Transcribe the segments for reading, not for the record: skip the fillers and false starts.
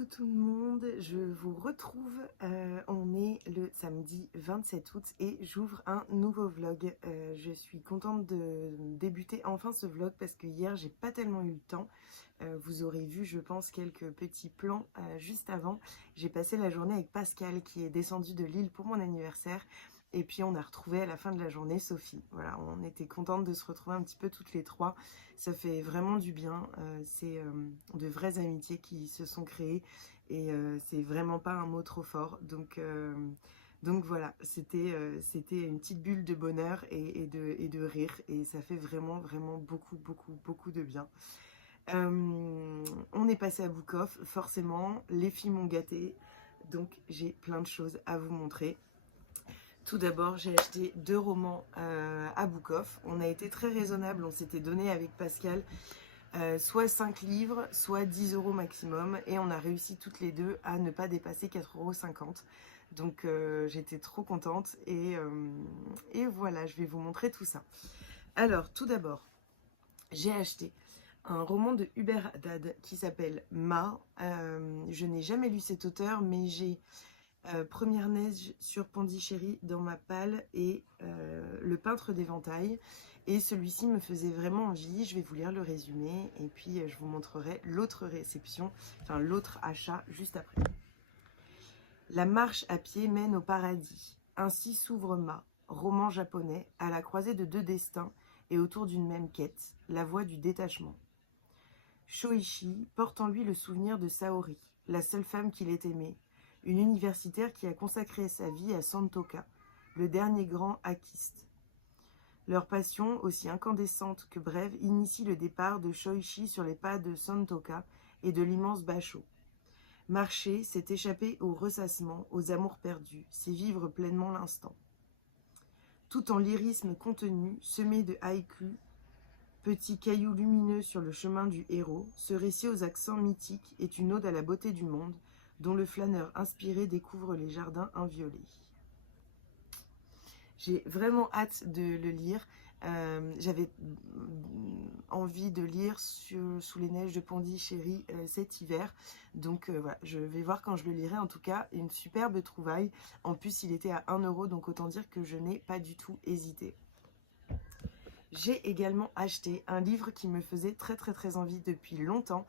Coucou tout le monde, je vous retrouve, on est le samedi 27 août et j'ouvre un nouveau vlog. Je suis contente de débuter enfin ce vlog parce que hier j'ai pas tellement eu le temps. Vous aurez vu je pense quelques petits plans juste avant. J'ai passé la journée avec Pascal qui est descendu de Lille pour mon anniversaire. Et puis on a retrouvé à la fin de la journée Sophie. Voilà, on était contentes de se retrouver un petit peu toutes les trois. Ça fait vraiment du bien. C'est de vraies amitiés qui se sont créées et c'est vraiment pas un mot trop fort. Donc voilà, c'était une petite bulle de bonheur et de rire et ça fait vraiment beaucoup de bien. On est passé à Bukov, forcément, les filles m'ont gâtée, donc j'ai plein de choses à vous montrer. Tout d'abord, j'ai acheté 2 romans à Bukov. On a été très raisonnable, on s'était donné avec Pascal soit 5 livres, soit 10 € maximum. Et on a réussi toutes les deux à ne pas dépasser 4,50 €. Donc j'étais trop contente et voilà, je vais vous montrer tout ça. Alors, tout d'abord, j'ai acheté un roman de Hubert Haddad qui s'appelle Ma. Je n'ai jamais lu cet auteur, mais j'ai Première neige sur Pondichéry dans ma palle et Le peintre d'éventail. Et celui-ci me faisait vraiment envie. Je vais vous lire le résumé et puis je vous montrerai l'autre réception, enfin l'autre achat juste après. La marche à pied mène au paradis. Ainsi s'ouvre Ma, roman japonais, à la croisée de 2 destins et autour d'une même quête, la voie du détachement. Shoichi porte en lui le souvenir de Saori, la seule femme qu'il ait aimée, une universitaire qui a consacré sa vie à Santoka, le dernier grand akiste. Leur passion, aussi incandescente que brève, initie le départ de Shoichi sur les pas de Santoka et de l'immense Basho. Marcher, c'est échapper au ressassement, aux amours perdus, c'est vivre pleinement l'instant. Tout en lyrisme contenu, semé de haïkus, petit caillou lumineux sur le chemin du héros, ce récit aux accents mythiques est une ode à la beauté du monde, dont le flâneur inspiré découvre les jardins inviolés. J'ai vraiment hâte de le lire. J'avais envie de lire Sous les neiges de Pondichéry cet hiver. Donc voilà, je vais voir quand je le lirai. En tout cas, une superbe trouvaille. En plus, il était à 1 €, donc autant dire que je n'ai pas du tout hésité. J'ai également acheté un livre qui me faisait très envie depuis longtemps.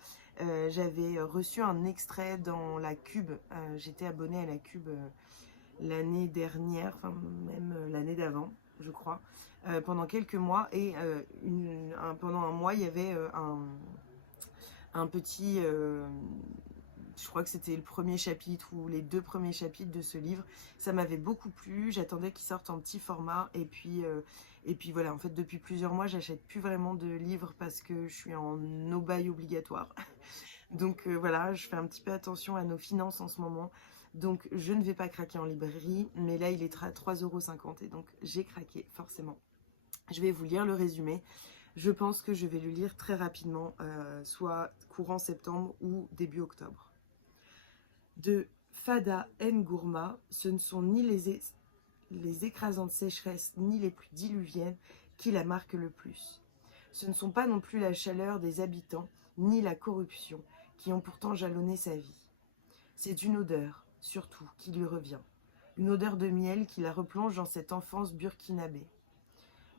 J'avais reçu un extrait dans la Cube. J'étais abonnée à la Cube l'année dernière, enfin même l'année d'avant, je crois, pendant quelques mois. Et pendant un mois, il y avait un petit... je crois que c'était le premier chapitre ou les 2 premiers chapitres de ce livre. Ça m'avait beaucoup plu, j'attendais qu'il sorte en petit format et puis voilà, en fait depuis plusieurs mois j'achète plus vraiment de livres parce que je suis en no-buy obligatoire. Donc voilà, je fais un petit peu attention à nos finances en ce moment. Donc je ne vais pas craquer en librairie, mais là il est à 3,50 € et donc j'ai craqué forcément. Je vais vous lire le résumé. Je pense que je vais le lire très rapidement, soit courant septembre ou début octobre. De Fada N'Gourma, ce ne sont ni les écrasantes sécheresses ni les pluies diluviennes qui la marquent le plus. Ce ne sont pas non plus la chaleur des habitants ni la corruption qui ont pourtant jalonné sa vie. C'est une odeur, surtout, qui lui revient. Une odeur de miel qui la replonge dans cette enfance burkinabé.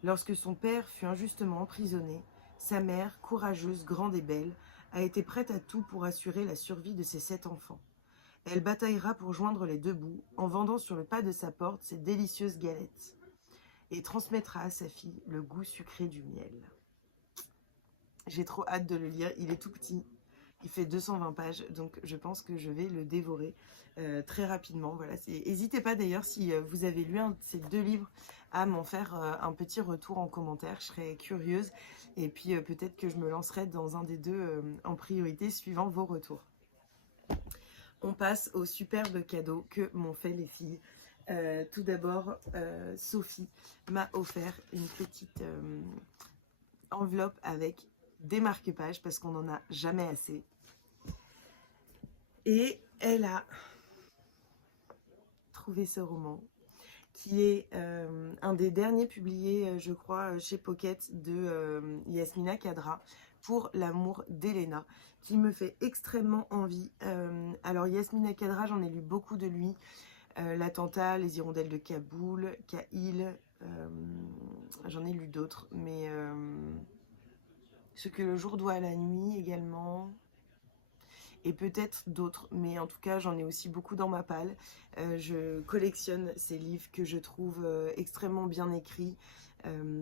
Lorsque son père fut injustement emprisonné, sa mère, courageuse, grande et belle, a été prête à tout pour assurer la survie de ses 7 enfants. Elle bataillera pour joindre les 2 bouts en vendant sur le pas de sa porte ses délicieuses galettes et transmettra à sa fille le goût sucré du miel. J'ai trop hâte de le lire, il est tout petit, il fait 220 pages, donc je pense que je vais le dévorer très rapidement. Voilà, n'hésitez pas d'ailleurs si vous avez lu un de ces 2 livres à m'en faire un petit retour en commentaire, je serais curieuse et puis peut-être que je me lancerai dans un des 2 en priorité suivant vos retours. On passe aux superbes cadeaux que m'ont fait les filles. Tout d'abord, Sophie m'a offert une petite enveloppe avec des marque-pages parce qu'on n'en a jamais assez. Et elle a trouvé ce roman qui est un des derniers publiés, je crois, chez Pocket de Yasmina Khadra, Pour l'amour d'Elena, qui me fait extrêmement envie. Alors Yasmina Khadra, j'en ai lu beaucoup de lui. L'attentat, les hirondelles de Kaboul, Kaïl, j'en ai lu d'autres, mais ce que le jour doit à la nuit également, et peut-être d'autres, mais en tout cas j'en ai aussi beaucoup dans ma palle. Je collectionne ces livres que je trouve extrêmement bien écrits.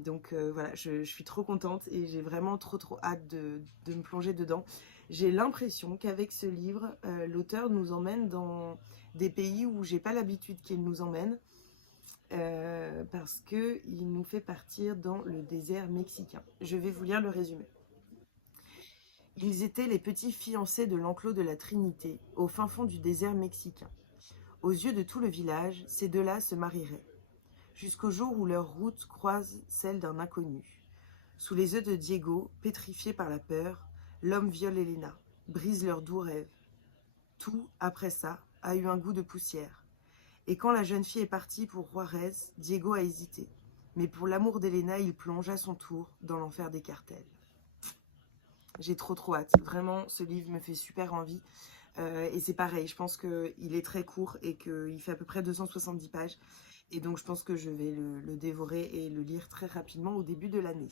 Donc voilà, je suis trop contente et j'ai vraiment trop hâte de me plonger dedans. J'ai l'impression qu'avec ce livre, l'auteur nous emmène dans des pays où j'ai pas l'habitude qu'il nous emmène, parce qu'il nous fait partir dans le désert mexicain. Je vais vous lire le résumé. Ils étaient les petits fiancés de l'enclos de la Trinité, au fin fond du désert mexicain. Aux yeux de tout le village, ces deux-là se marieraient, jusqu'au jour où leur route croise celle d'un inconnu. Sous les yeux de Diego, pétrifié par la peur, l'homme viole Elena, brise leurs doux rêves. Tout, après ça, a eu un goût de poussière. Et quand la jeune fille est partie pour Juarez, Diego a hésité. Mais pour l'amour d'Elena, il plonge à son tour dans l'enfer des cartels. J'ai trop hâte. Vraiment, ce livre me fait super envie. Et c'est pareil, je pense qu'il est très court et qu'il fait à peu près 270 pages. Et donc, je pense que je vais le dévorer et le lire très rapidement au début de l'année.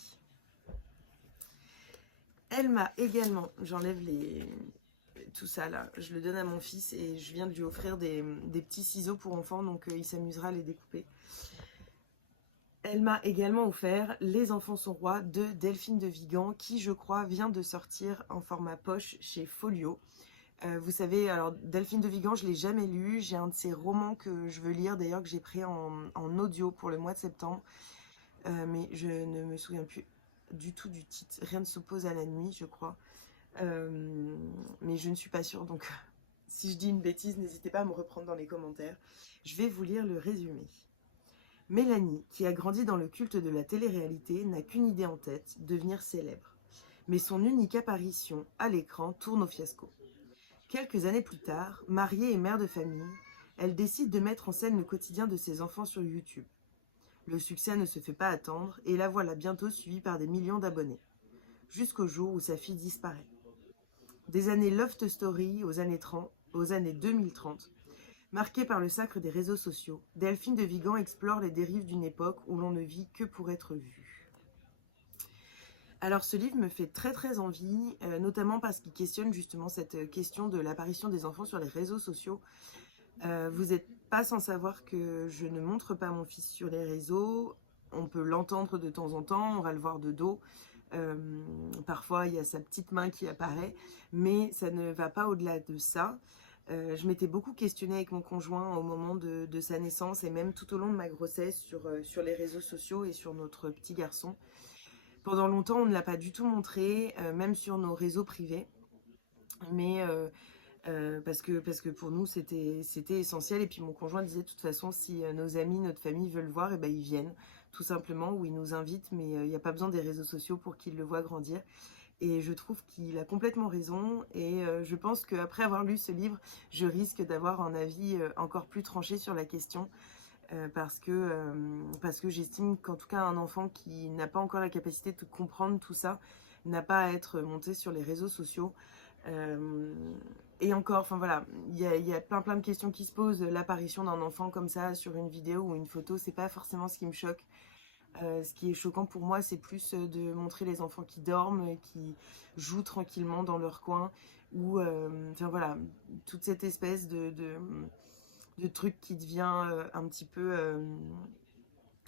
Elle m'a également, j'enlève tout ça là, je le donne à mon fils et je viens de lui offrir des petits ciseaux pour enfants, donc il s'amusera à les découper. Elle m'a également offert Les enfants sont rois de Delphine de Vigan, qui je crois vient de sortir en format poche chez Folio. Vous savez, alors Delphine de Vigan, je ne l'ai jamais lu, j'ai un de ses romans que je veux lire, d'ailleurs que j'ai pris en audio pour le mois de septembre, mais je ne me souviens plus du tout du titre. Rien ne s'oppose à la nuit, je crois, mais je ne suis pas sûre, donc si je dis une bêtise, n'hésitez pas à me reprendre dans les commentaires. Je vais vous lire le résumé. Mélanie, qui a grandi dans le culte de la télé-réalité, n'a qu'une idée en tête, devenir célèbre. Mais son unique apparition à l'écran tourne au fiasco. Quelques années plus tard, mariée et mère de famille, elle décide de mettre en scène le quotidien de ses enfants sur YouTube. Le succès ne se fait pas attendre et la voilà bientôt suivie par des millions d'abonnés. Jusqu'au jour où sa fille disparaît. Des années Loft Story aux années 2030, marquées par le sacre des réseaux sociaux, Delphine de Vigan explore les dérives d'une époque où l'on ne vit que pour être vu. Alors ce livre me fait très envie, notamment parce qu'il questionne justement cette question de l'apparition des enfants sur les réseaux sociaux. Vous n'êtes pas sans savoir que je ne montre pas mon fils sur les réseaux. On peut l'entendre de temps en temps, on va le voir de dos. Parfois il y a sa petite main qui apparaît, mais ça ne va pas au-delà de ça. Je m'étais beaucoup questionnée avec mon conjoint au moment de sa naissance et même tout au long de ma grossesse sur les réseaux sociaux et sur notre petit garçon. Pendant longtemps, on ne l'a pas du tout montré, même sur nos réseaux privés, mais parce que pour nous, c'était essentiel. Et puis mon conjoint disait, de toute façon, si nos amis, notre famille veulent le voir, et ben, ils viennent, tout simplement, ou ils nous invitent, mais il n'y a pas besoin des réseaux sociaux pour qu'ils le voient grandir. Et je trouve qu'il a complètement raison. Et je pense qu'après avoir lu ce livre, je risque d'avoir un avis encore plus tranché sur la question. Parce que j'estime qu'en tout cas, un enfant qui n'a pas encore la capacité de comprendre tout ça n'a pas à être monté sur les réseaux sociaux. Et encore, enfin voilà, il y a plein de questions qui se posent. L'apparition d'un enfant comme ça sur une vidéo ou une photo, c'est pas forcément ce qui me choque. Ce qui est choquant pour moi, c'est plus de montrer les enfants qui dorment, qui jouent tranquillement dans leur coin, ou enfin voilà, toute cette espèce de truc qui devient un petit peu...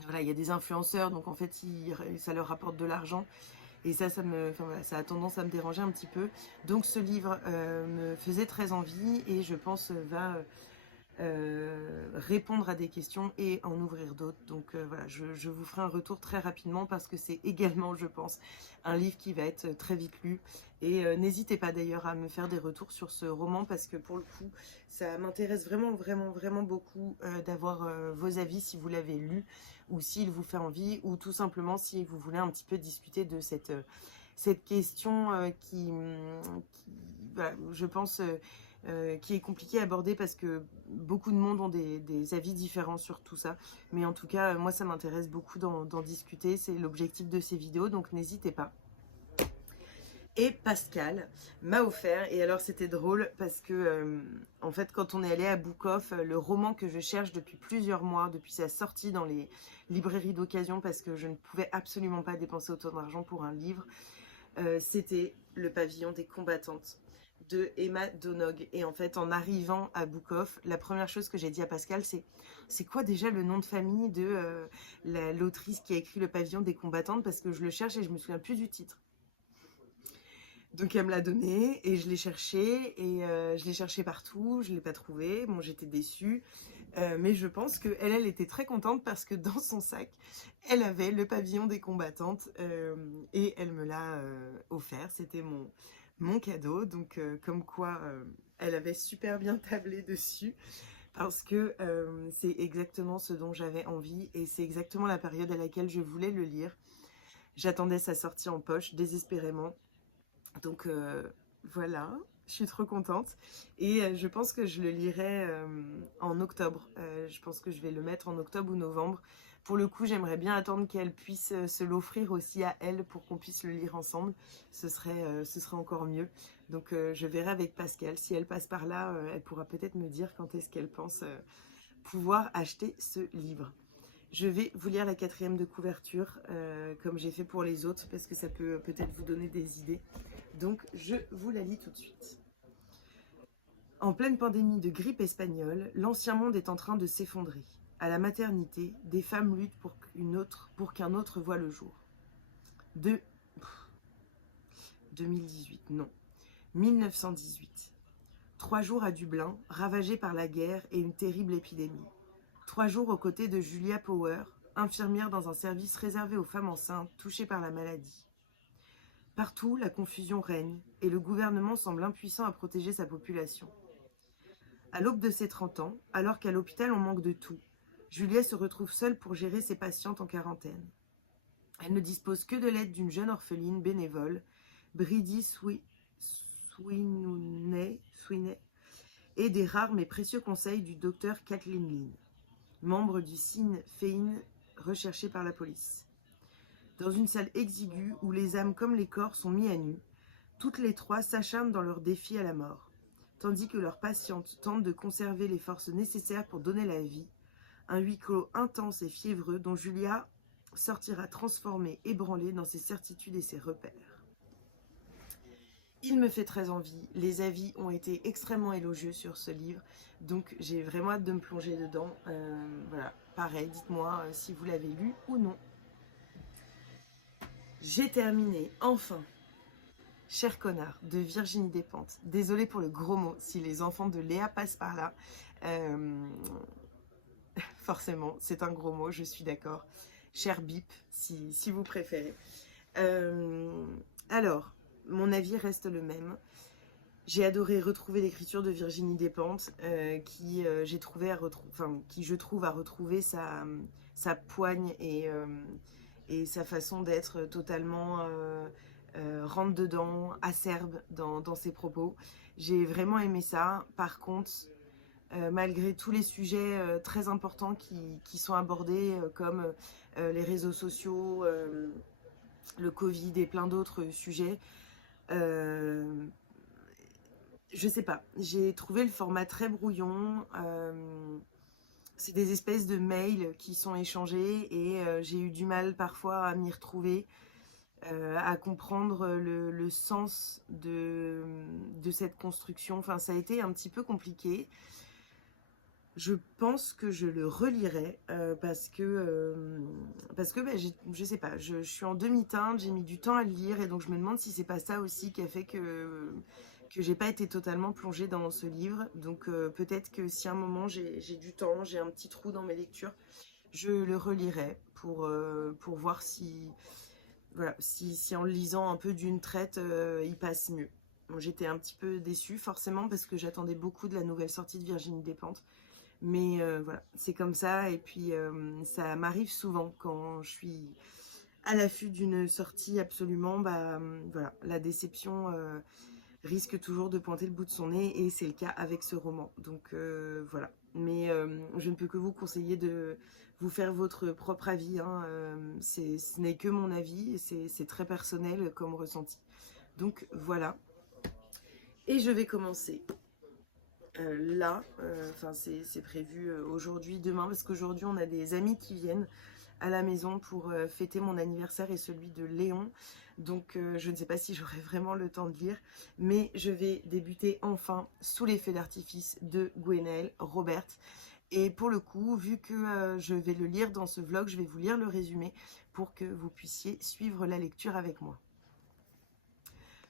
voilà, il y a des influenceurs, donc en fait, ça leur rapporte de l'argent. Et ça voilà, ça a tendance à me déranger un petit peu. Donc ce livre me faisait très envie et je pense va répondre à des questions et en ouvrir d'autres. Donc voilà, je vous ferai un retour très rapidement parce que c'est également, je pense, un livre qui va être très vite lu. Et n'hésitez pas d'ailleurs à me faire des retours sur ce roman parce que pour le coup, ça m'intéresse vraiment beaucoup d'avoir vos avis si vous l'avez lu ou s'il vous fait envie ou tout simplement si vous voulez un petit peu discuter de cette question qui bah, je pense... qui est compliqué à aborder parce que beaucoup de monde ont des avis différents sur tout ça. Mais en tout cas, moi, ça m'intéresse beaucoup d'en discuter. C'est l'objectif de ces vidéos, donc n'hésitez pas. Et Pascal m'a offert, et alors c'était drôle parce que en fait quand on est allé à Book Off, le roman que je cherche depuis plusieurs mois, depuis sa sortie dans les librairies d'occasion, parce que je ne pouvais absolument pas dépenser autant d'argent pour un livre, c'était Le Pavillon des combattantes de Emma Donoghue. Et en fait, en arrivant à Book Off, la première chose que j'ai dit à Pascal, c'est quoi déjà le nom de famille de l'autrice qui a écrit Le Pavillon des combattantes, parce que je le cherche et je me souviens plus du titre. Donc elle me l'a donné et je l'ai cherché, et je l'ai cherché partout, je ne l'ai pas trouvé. Bon, j'étais déçue, mais je pense qu'elle était très contente parce que dans son sac, elle avait Le Pavillon des combattantes, et elle me l'a offert. C'était mon cadeau, donc comme quoi elle avait super bien tablé dessus, parce que c'est exactement ce dont j'avais envie et c'est exactement la période à laquelle je voulais le lire. J'attendais sa sortie en poche désespérément. Donc voilà, je suis trop contente, et je pense que je le lirai en octobre. Je pense que je vais le mettre en octobre ou novembre. Pour le coup, j'aimerais bien attendre qu'elle puisse se l'offrir aussi à elle pour qu'on puisse le lire ensemble. Ce serait encore mieux. Donc je verrai avec Pascal. Si elle passe par là, elle pourra peut-être me dire quand est-ce qu'elle pense pouvoir acheter ce livre. Je vais vous lire la 4e de couverture, comme j'ai fait pour les autres, parce que ça peut peut-être vous donner des idées. Donc, je vous la lis tout de suite. En pleine pandémie de grippe espagnole, l'ancien monde est en train de s'effondrer. À la maternité, des femmes luttent pour qu'un autre voie le jour. 2018, non. 1918. 3 jours à Dublin, ravagés par la guerre et une terrible épidémie. 3 jours aux côtés de Julia Power, infirmière dans un service réservé aux femmes enceintes touchées par la maladie. Partout, la confusion règne et le gouvernement semble impuissant à protéger sa population. À l'aube de ses 30 ans, alors qu'à l'hôpital on manque de tout, Julia se retrouve seule pour gérer ses patientes en quarantaine. Elle ne dispose que de l'aide d'une jeune orpheline bénévole, Bridie Sweeney, et des rares mais précieux conseils du docteur Kathleen Lynn, membre du Sinn Féin recherché par la police. Dans une salle exiguë où les âmes comme les corps sont mis à nu, toutes les 3 s'acharnent dans leur défi à la mort, tandis que leurs patientes tentent de conserver les forces nécessaires pour donner la vie, un huis clos intense et fiévreux dont Julia sortira transformée, ébranlée dans ses certitudes et ses repères. Il me fait très envie, les avis ont été extrêmement élogieux sur ce livre, donc j'ai vraiment hâte de me plonger dedans. Voilà, pareil, dites-moi si vous l'avez lu ou non. J'ai terminé, enfin, Cher connard, de Virginie Despentes. Désolée pour le gros mot, si les enfants de Léa passent par là. Forcément, c'est un gros mot, je suis d'accord. Cher bip, si vous préférez. Alors, mon avis reste le même. J'ai adoré retrouver l'écriture de Virginie Despentes, qui je trouve a retrouvé sa poigne et sa façon d'être totalement rentre dedans, acerbe dans ses propos. J'ai vraiment aimé ça. Par contre, malgré tous les sujets très importants qui sont abordés, comme les réseaux sociaux, le Covid et plein d'autres sujets, je sais pas, j'ai trouvé le format très brouillon. C'est des espèces de mails qui sont échangés et j'ai eu du mal parfois à m'y retrouver, à comprendre le sens de cette construction. Enfin, ça a été un petit peu compliqué. Je pense que je le relirai parce que je sais pas, je suis en demi-teinte, j'ai mis du temps à le lire et donc je me demande si c'est pas ça aussi qui a fait que j'ai pas été totalement plongée dans ce livre. Donc peut-être que si à un moment j'ai du temps, j'ai un petit trou dans mes lectures, je le relirai pour voir si, voilà, si en le lisant un peu d'une traite, il passe mieux. Bon, j'étais un petit peu déçue forcément parce que j'attendais beaucoup de la nouvelle sortie de Virginie Despentes. Mais voilà, c'est comme ça. Et puis ça m'arrive souvent quand je suis à l'affût d'une sortie absolument. Voilà, la déception risque toujours de pointer le bout de son nez. Et c'est le cas avec ce roman. Donc voilà. Mais je ne peux que vous conseiller de vous faire votre propre avis, hein. Ce n'est que mon avis. C'est très personnel comme ressenti. Donc voilà, et je vais commencer là, enfin c'est prévu aujourd'hui, demain, parce qu'aujourd'hui on a des amis qui viennent à la maison pour fêter mon anniversaire et celui de Léon. Donc je ne sais pas si j'aurai vraiment le temps de lire, mais je vais débuter enfin Sous les feux d'artifice de Gwenaëlle Robert. Et pour le coup, vu que je vais le lire dans ce vlog, je vais vous lire le résumé pour que vous puissiez suivre la lecture avec moi.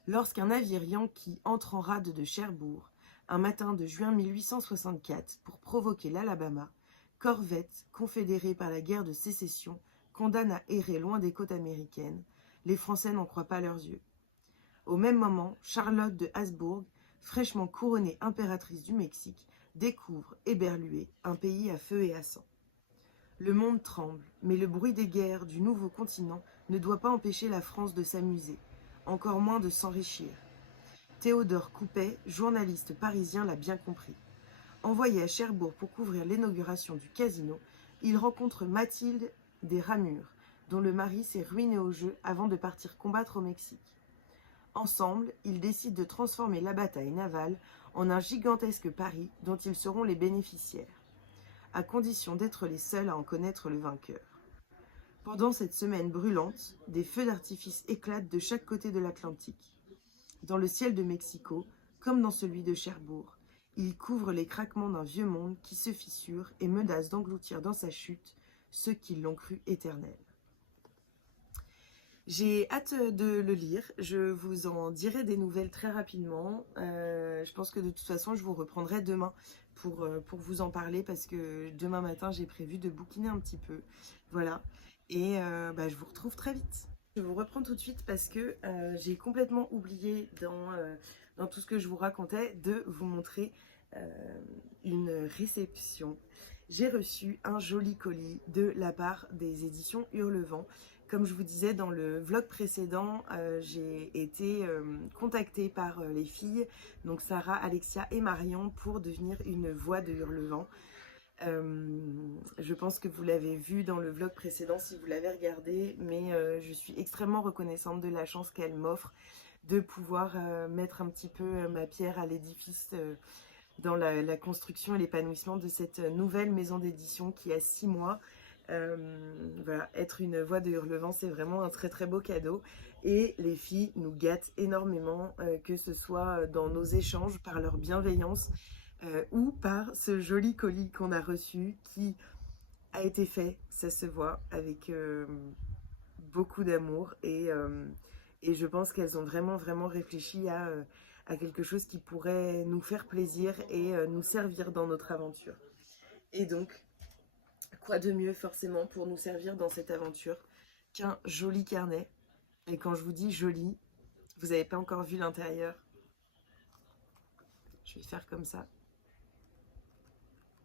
Lorsqu'un navire yankee entre en rade de Cherbourg, un matin de juin 1864, pour provoquer l'Alabama, corvette, confédérée par la guerre de sécession, condamne à errer loin des côtes américaines, les Français n'en croient pas leurs yeux. Au même moment, Charlotte de Habsbourg, fraîchement couronnée impératrice du Mexique, découvre, éberluée, un pays à feu et à sang. Le monde tremble, mais le bruit des guerres du nouveau continent ne doit pas empêcher la France de s'amuser, encore moins de s'enrichir. Théodore Coupet, journaliste parisien, l'a bien compris. Envoyé à Cherbourg pour couvrir l'inauguration du casino, il rencontre Mathilde des Ramures, dont le mari s'est ruiné au jeu avant de partir combattre au Mexique. Ensemble, ils décident de transformer la bataille navale en un gigantesque pari dont ils seront les bénéficiaires, à condition d'être les seuls à en connaître le vainqueur. Pendant cette semaine brûlante, des feux d'artifice éclatent de chaque côté de l'Atlantique. Dans le ciel de Mexico, comme dans celui de Cherbourg, il couvre les craquements d'un vieux monde qui se fissure et menace d'engloutir dans sa chute ceux qui l'ont cru éternel. J'ai hâte de le lire, je vous en dirai des nouvelles très rapidement. Je pense que de toute façon je vous reprendrai demain pour vous en parler, parce que demain matin j'ai prévu de bouquiner un petit peu. Voilà, et je vous retrouve très vite. Je vous reprends tout de suite parce que j'ai complètement oublié dans tout ce que je vous racontais de vous montrer une réception. J'ai reçu un joli colis de la part des éditions Hurlevent. Comme je vous disais dans le vlog précédent, j'ai été contactée par les filles, donc Sarah, Alexia et Marion, pour devenir une voix de Hurlevent. Je pense que vous l'avez vu dans le vlog précédent si vous l'avez regardé, mais je suis extrêmement reconnaissante de la chance qu'elle m'offre de pouvoir mettre un petit peu ma pierre à l'édifice dans la construction et l'épanouissement de cette nouvelle maison d'édition qui a 6 mois. Voilà, être une voix de Hurlevent, c'est vraiment un très très beau cadeau, et les filles nous gâtent énormément, que ce soit dans nos échanges, par leur bienveillance, ou par ce joli colis qu'on a reçu qui a été fait, ça se voit, avec beaucoup d'amour, et je pense qu'elles ont vraiment réfléchi à quelque chose qui pourrait nous faire plaisir et nous servir dans notre aventure. Et donc, quoi de mieux forcément pour nous servir dans cette aventure qu'un joli carnet. Et quand je vous dis joli, vous n'avez pas encore vu l'intérieur. Je vais faire comme ça.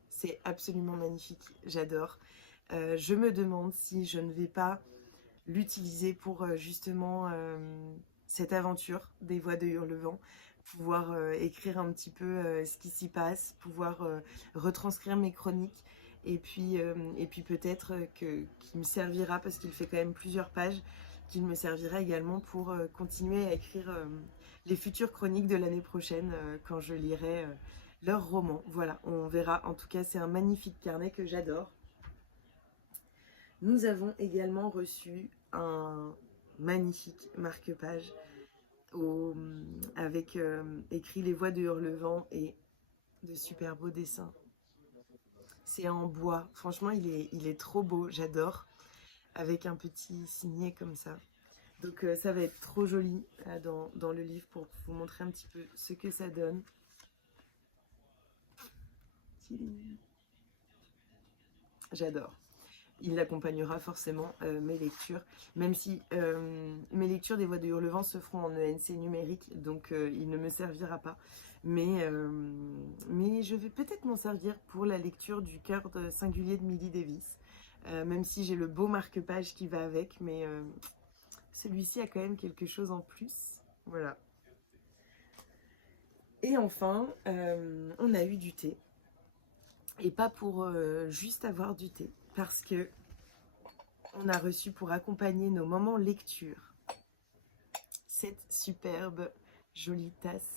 C'est absolument magnifique, j'adore. Je me demande si je ne vais pas l'utiliser pour justement cette aventure des voix de Hurlevent, pouvoir écrire un petit peu ce qui s'y passe, pouvoir retranscrire mes chroniques, et puis peut-être qu'il me servira, parce qu'il fait quand même plusieurs pages, qu'il me servira également pour continuer à écrire les futures chroniques de l'année prochaine, quand je lirai leurs romans. Voilà, on verra. En tout cas, c'est un magnifique carnet que j'adore. Nous avons également reçu un magnifique marque-page avec écrit les voix de Hurlevent et de super beaux dessins. C'est en bois, franchement il est trop beau, j'adore, avec un petit signet comme ça. Donc ça va être trop joli dans le livre, pour vous montrer un petit peu ce que ça donne. J'adore. Il accompagnera forcément mes lectures, même si mes lectures des voix de Hurlevent se feront en ENC numérique, donc il ne me servira pas. Mais je vais peut-être m'en servir pour la lecture du cœur singulier de Millie Davis, même si j'ai le beau marque-page qui va avec, mais celui-ci a quand même quelque chose en plus. Voilà. Et enfin, on a eu du thé. Et pas pour juste avoir du thé, parce que on a reçu, pour accompagner nos moments lecture, cette superbe jolie tasse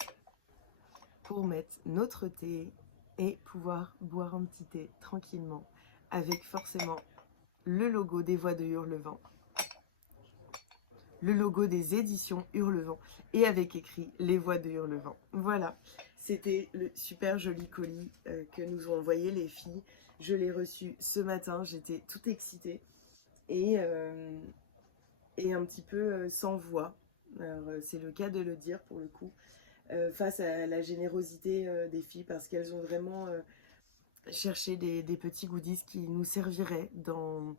pour mettre notre thé et pouvoir boire un petit thé tranquillement avec forcément le logo des Voix de Hurlevent, le logo des éditions Hurlevent et avec écrit les Voix de Hurlevent. Voilà, c'était le super joli colis que nous ont envoyé les filles. Je l'ai reçu ce matin, j'étais toute excitée et un petit peu sans voix. C'est le cas de le dire pour le coup, face à la générosité des filles, parce qu'elles ont vraiment cherché des petits goodies qui nous serviraient dans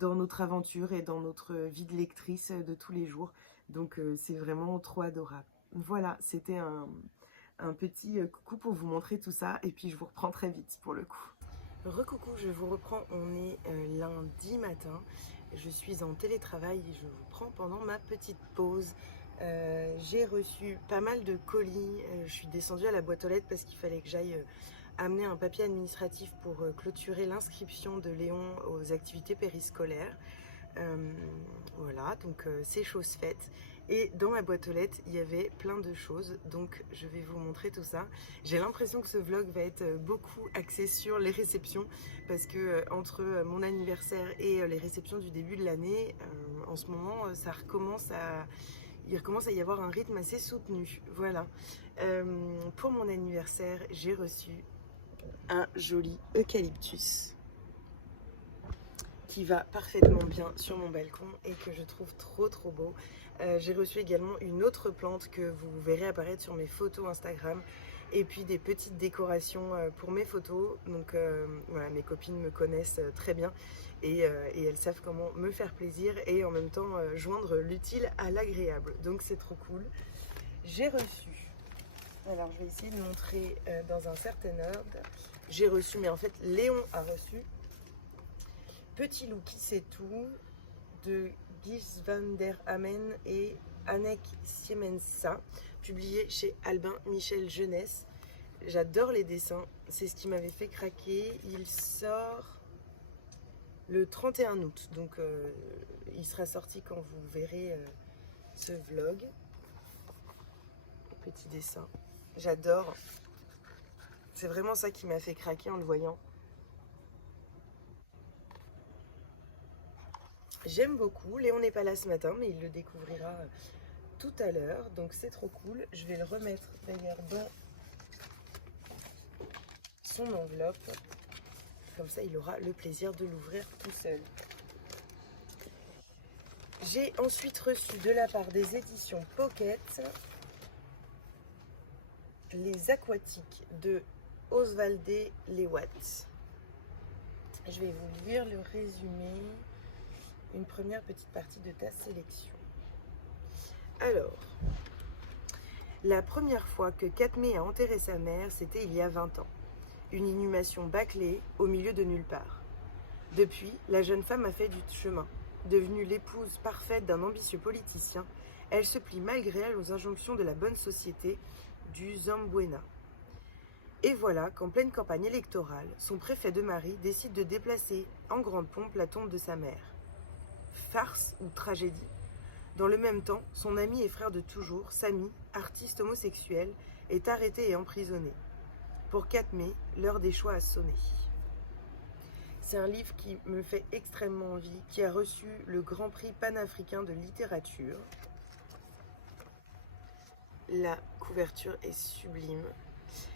notre aventure et dans notre vie de lectrice de tous les jours. Donc c'est vraiment trop adorable. Voilà, c'était un petit coucou pour vous montrer tout ça, et puis je vous reprends très vite pour le coup. Recoucou, je vous reprends, on est lundi matin, je suis en télétravail et je vous prends pendant ma petite pause. J'ai reçu pas mal de colis, je suis descendue à la boîte aux lettres parce qu'il fallait que j'aille amener un papier administratif pour clôturer l'inscription de Léon aux activités périscolaires. Voilà, donc c'est chose faite. Et dans ma boîte aux lettres, il y avait plein de choses, donc je vais vous montrer tout ça. J'ai l'impression que ce vlog va être beaucoup axé sur les réceptions, parce que entre mon anniversaire et les réceptions du début de l'année, en ce moment, il recommence à y avoir un rythme assez soutenu. Voilà. Pour mon anniversaire, j'ai reçu un joli eucalyptus qui va parfaitement bien sur mon balcon et que je trouve trop beau. J'ai reçu également une autre plante que vous verrez apparaître sur mes photos Instagram, et puis des petites décorations pour mes photos. Donc voilà, mes copines me connaissent très bien et elles savent comment me faire plaisir et en même temps joindre l'utile à l'agréable. Donc c'est trop cool. J'ai reçu, alors je vais essayer de montrer dans un certain ordre. J'ai reçu, mais en fait Léon a reçu Petit Loup qui sait tout de Guys van der Amen et Annek Siemensa, publié chez Albin Michel Jeunesse. J'adore les dessins, c'est ce qui m'avait fait craquer. Il sort le 31 août, donc il sera sorti quand vous verrez ce vlog. Petit dessin, j'adore. C'est vraiment ça qui m'a fait craquer en le voyant. J'aime beaucoup. Léon n'est pas là ce matin, mais il le découvrira tout à l'heure. Donc c'est trop cool. Je vais le remettre d'ailleurs dans son enveloppe. Comme ça, il aura le plaisir de l'ouvrir tout seul. J'ai ensuite reçu de la part des éditions Pocket Les Aquatiques de Oswalde Lewat. Je vais vous lire le résumé. Une première petite partie de ta sélection. Alors, la première fois que Katmé a enterré sa mère, c'était il y a 20 ans. Une inhumation bâclée au milieu de nulle part. Depuis, la jeune femme a fait du chemin. Devenue l'épouse parfaite d'un ambitieux politicien, elle se plie malgré elle aux injonctions de la bonne société du Zambuena. Et voilà qu'en pleine campagne électorale, son préfet de Marie décide de déplacer en grande pompe la tombe de sa mère. Farce ou tragédie? Dans le même temps, son ami et frère de toujours, Samy, artiste homosexuel, est arrêté et emprisonné. Pour Katmé, l'heure des choix a sonné. C'est un livre qui me fait extrêmement envie, qui a reçu le Grand Prix panafricain de littérature. La couverture est sublime.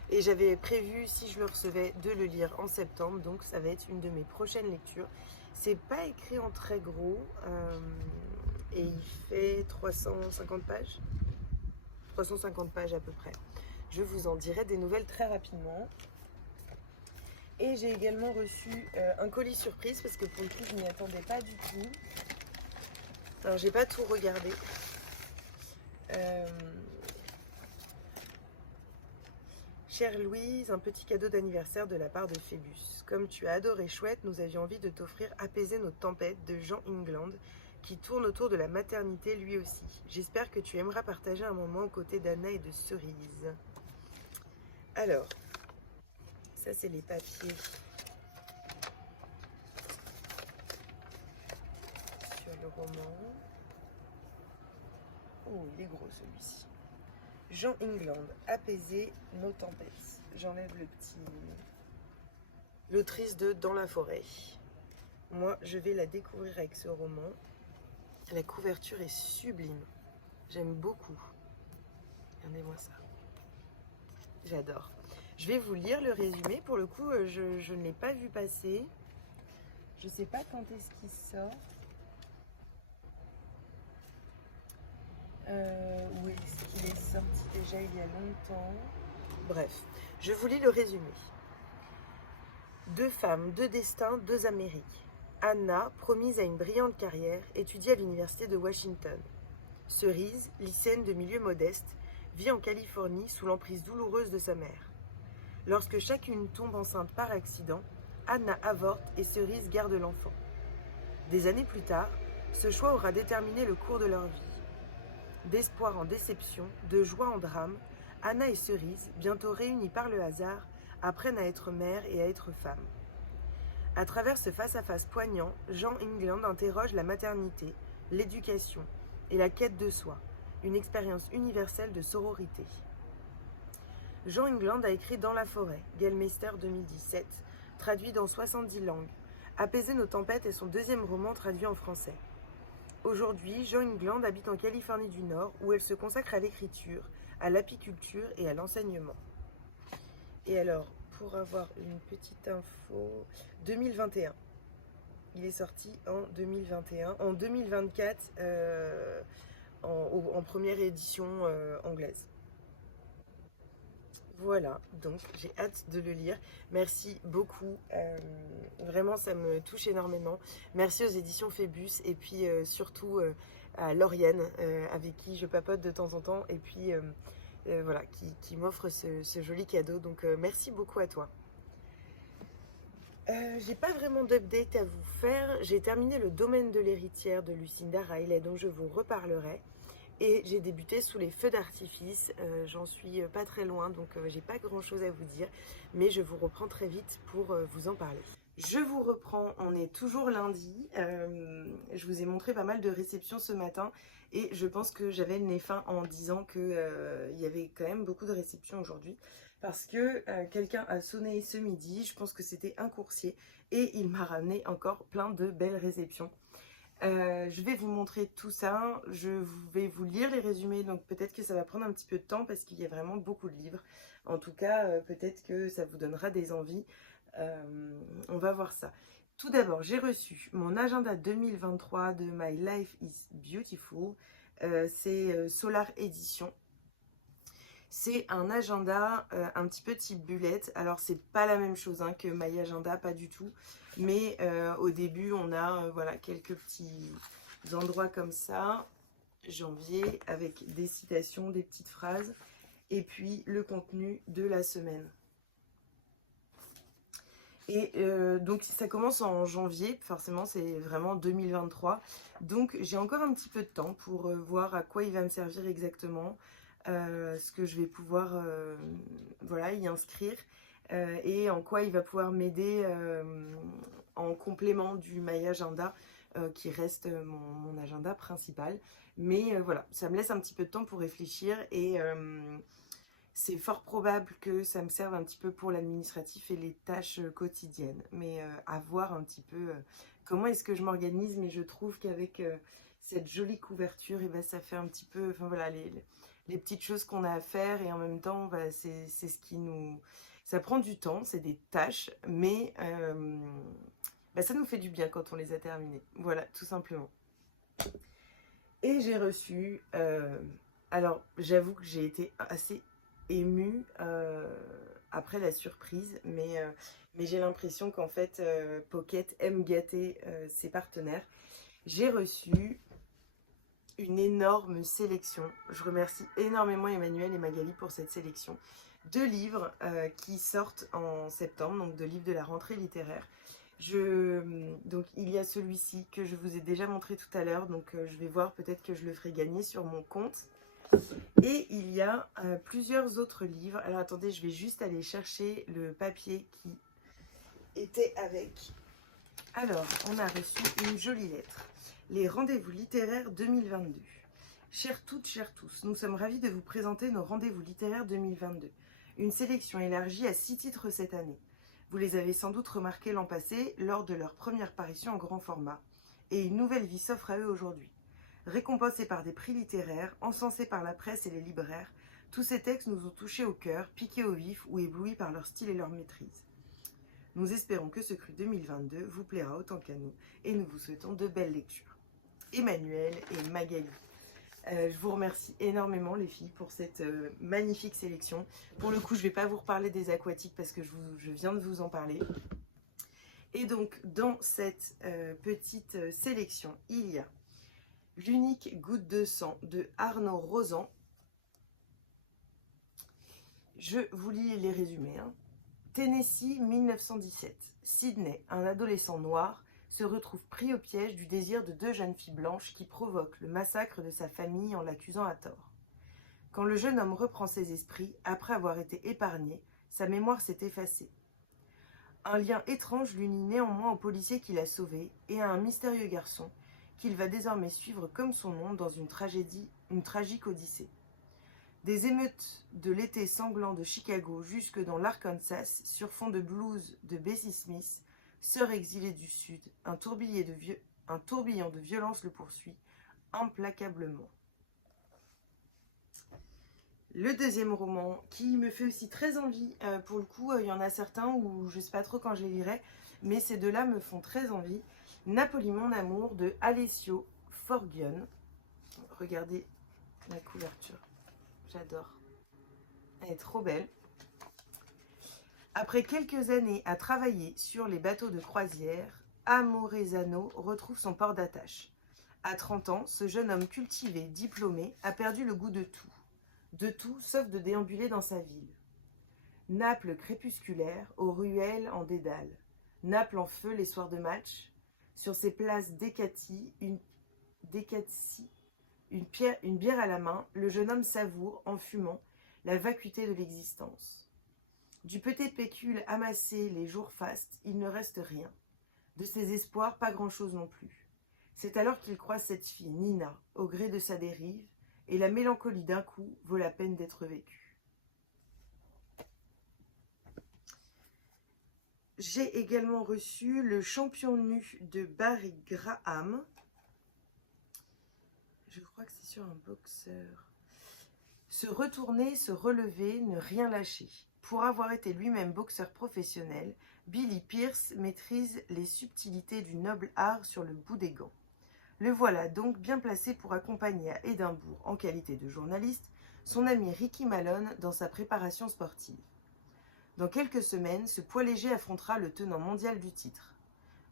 Et j'avais prévu, si je le recevais, de le lire en septembre, donc ça va être une de mes prochaines lectures. C'est pas écrit en très gros et il fait 350 pages. 350 pages à peu près. Je vous en dirai des nouvelles très rapidement. Et j'ai également reçu un colis surprise parce que pour le coup je m'y attendais pas du tout. Alors j'ai pas tout regardé. Chère Louise, un petit cadeau d'anniversaire de la part de Phébus. Comme tu as adoré Chouette, nous avions envie de t'offrir Apaiser nos tempêtes de Jean England, qui tourne autour de la maternité lui aussi. J'espère que tu aimeras partager un moment aux côtés d'Anna et de Cerise. Alors, ça c'est les papiers sur le roman. Oh, il est gros celui-ci. Jean England, apaiser nos tempêtes. J'enlève le petit... L'autrice de Dans la forêt. Moi, je vais la découvrir avec ce roman. La couverture est sublime. J'aime beaucoup. Regardez-moi ça. J'adore. Je vais vous lire le résumé. Pour le coup, je ne l'ai pas vu passer. Je ne sais pas quand est-ce qu'il sort. Où est-ce qu'il est sorti déjà il y a longtemps. Bref, je vous lis le résumé. Deux femmes, deux destins, deux Amériques. Anna, promise à une brillante carrière, étudie à l'université de Washington. Cerise, lycéenne de milieu modeste, vit en Californie sous l'emprise douloureuse de sa mère. Lorsque chacune tombe enceinte par accident, Anna avorte et Cerise garde l'enfant. Des années plus tard, ce choix aura déterminé le cours de leur vie. D'espoir en déception, de joie en drame, Anna et Cerise, bientôt réunies par le hasard, apprennent à être mère et à être femme. À travers ce face-à-face poignant, Jean England interroge la maternité, l'éducation et la quête de soi, une expérience universelle de sororité. Jean England a écrit Dans la forêt, Gellmeister 2017, traduit dans 70 langues. Apaiser nos tempêtes est son deuxième roman traduit en français. Aujourd'hui, Jean England habite en Californie du Nord où elle se consacre à l'écriture, à l'apiculture et à l'enseignement. Et alors, pour avoir une petite info, 2021. Il est sorti en 2021. En 2024, en première édition anglaise. Voilà, donc j'ai hâte de le lire. Merci beaucoup, vraiment ça me touche énormément. Merci aux éditions Phébus et puis surtout à Lauriane avec qui je papote de temps en temps et puis voilà, qui m'offre ce joli cadeau. Donc merci beaucoup à toi. J'ai pas vraiment d'update à vous faire. J'ai terminé le domaine de l'héritière de Lucinda Riley dont je vous reparlerai. Et j'ai débuté sous les feux d'artifice, j'en suis pas très loin, donc j'ai pas grand chose à vous dire, mais je vous reprends très vite pour vous en parler. Je vous reprends, on est toujours lundi, je vous ai montré pas mal de réceptions ce matin, et je pense que j'avais le nez fin en disant qu'il y avait quand même beaucoup de réceptions aujourd'hui, parce que quelqu'un a sonné ce midi, je pense que c'était un coursier, et il m'a ramené encore plein de belles réceptions. Je vais vous montrer tout ça, je vais vous lire les résumés, donc peut-être que ça va prendre un petit peu de temps parce qu'il y a vraiment beaucoup de livres. En tout cas, peut-être que ça vous donnera des envies. On va voir ça. Tout d'abord, j'ai reçu mon agenda 2023 de My Life is Beautiful. C'est Solar Edition. C'est un agenda un petit peu type bullette. Alors, c'est pas la même chose que My Agenda, pas du tout. Mais au début, on a voilà, quelques petits endroits comme ça. Janvier, avec des citations, des petites phrases. Et puis, le contenu de la semaine. Et donc, ça commence en janvier. Forcément, c'est vraiment 2023. Donc, j'ai encore un petit peu de temps pour voir à quoi il va me servir exactement. Ce que je vais pouvoir voilà, y inscrire et en quoi il va pouvoir m'aider en complément du My Agenda qui reste mon agenda principal. Mais voilà, ça me laisse un petit peu de temps pour réfléchir et c'est fort probable que ça me serve un petit peu pour l'administratif et les tâches quotidiennes. Mais à voir un petit peu comment est-ce que je m'organise. Mais je trouve qu'avec cette jolie couverture, et ben, ça fait un petit peu, enfin voilà, les petites choses qu'on a à faire et en même temps bah, c'est ce qui nous... Ça prend du temps, c'est des tâches, mais bah, ça nous fait du bien quand on les a terminées. Voilà, tout simplement. Et j'ai reçu... alors, j'avoue que j'ai été assez émue après la surprise, mais j'ai l'impression qu'en fait, Pocket aime gâter ses partenaires. J'ai reçu une énorme sélection. Je remercie énormément Emmanuel et Magali pour cette sélection de livres qui sortent en septembre, donc de livres de la rentrée littéraire. Donc il y a celui-ci que je vous ai déjà montré tout à l'heure, donc je vais voir, peut-être que je le ferai gagner sur mon compte. Et il y a plusieurs autres livres. Alors attendez, je vais juste aller chercher le papier qui était avec. Alors, on a reçu une jolie lettre. Les rendez-vous littéraires 2022. Chères toutes, chers tous, nous sommes ravis de vous présenter nos rendez-vous littéraires 2022. Une sélection élargie à 6 titres cette année. Vous les avez sans doute remarqués l'an passé lors de leur première parution en grand format. Et une nouvelle vie s'offre à eux aujourd'hui. Récompensés par des prix littéraires, encensés par la presse et les libraires, tous ces textes nous ont touchés au cœur, piqués au vif ou éblouis par leur style et leur maîtrise. Nous espérons que ce cru 2022 vous plaira autant qu'à nous et nous vous souhaitons de belles lectures. Emmanuel et Magali. Je vous remercie énormément les filles pour cette magnifique sélection. Pour le coup, je ne vais pas vous reparler des aquatiques parce que je viens de vous en parler. Et donc, dans cette petite sélection, il y a L'unique goutte de sang de Arnaud Rosan. Je vous lis les résumés. Tennessee, 1917. Sydney, un adolescent noir, se retrouve pris au piège du désir de 2 jeunes filles blanches qui provoquent le massacre de sa famille en l'accusant à tort. Quand le jeune homme reprend ses esprits, après avoir été épargné, sa mémoire s'est effacée. Un lien étrange l'unit néanmoins au policier qui l'a sauvé et à un mystérieux garçon qu'il va désormais suivre comme son nom dans une tragique odyssée. Des émeutes de l'été sanglant de Chicago jusque dans l'Arkansas sur fond de blues de Bessie Smith, sœur exilée du Sud, un tourbillon de violence le poursuit implacablement. Le deuxième roman qui me fait aussi très envie, pour le coup, il y en a certains où je ne sais pas trop quand je les lirai, mais ces deux-là me font très envie. Napoli, mon amour de Alessio Forgione. Regardez la couverture, j'adore. Elle est trop belle. Après quelques années à travailler sur les bateaux de croisière, Amorezzano retrouve son port d'attache. À 30 ans, ce jeune homme cultivé, diplômé, a perdu le goût de tout sauf de déambuler dans sa ville. Naples crépusculaire, aux ruelles en dédale. Naples en feu les soirs de match. Sur ses places décaties, une bière à la main, le jeune homme savoure, en fumant, la vacuité de l'existence. Du petit pécule amassé les jours fastes, il ne reste rien. De ses espoirs, pas grand-chose non plus. C'est alors qu'il croise cette fille, Nina, au gré de sa dérive, et la mélancolie d'un coup vaut la peine d'être vécue. J'ai également reçu Le champion nu de Barry Graham. Je crois que c'est sur un boxeur. Se retourner, se relever, ne rien lâcher. Pour avoir été lui-même boxeur professionnel, Billy Pierce maîtrise les subtilités du noble art sur le bout des gants. Le voilà donc bien placé pour accompagner à Édimbourg, en qualité de journaliste, son ami Ricky Malone dans sa préparation sportive. Dans quelques semaines, ce poids léger affrontera le tenant mondial du titre.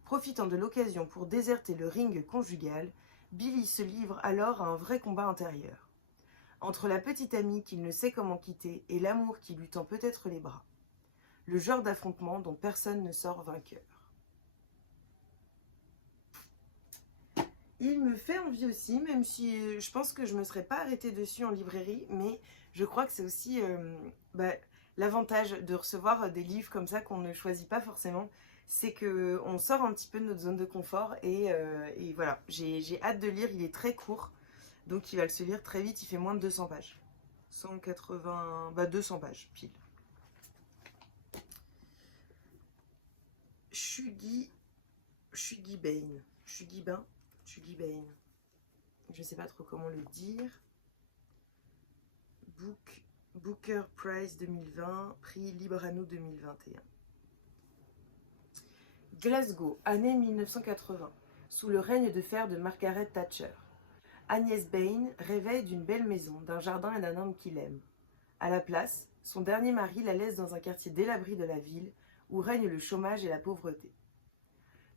Profitant de l'occasion pour déserter le ring conjugal, Billy se livre alors à un vrai combat intérieur. Entre la petite amie qu'il ne sait comment quitter et l'amour qui lui tend peut-être les bras. Le genre d'affrontement dont personne ne sort vainqueur. Il me fait envie aussi, même si je pense que je ne me serais pas arrêtée dessus en librairie, mais je crois que c'est aussi l'avantage de recevoir des livres comme ça qu'on ne choisit pas forcément, c'est qu'on sort un petit peu de notre zone de confort et voilà, j'ai hâte de lire, il est très court. Donc il va se lire très vite, il fait moins de 200 pages. 200 pages, pile. Shuggie Bain. Shuggie Bain. Je ne sais pas trop comment le dire. Booker Prize 2020, prix Librano 2021. Glasgow, année 1980, sous le règne de fer de Margaret Thatcher. Agnès Bain rêvait d'une belle maison, d'un jardin et d'un homme qu'il aime. À la place, son dernier mari la laisse dans un quartier délabré de la ville où règne le chômage et la pauvreté.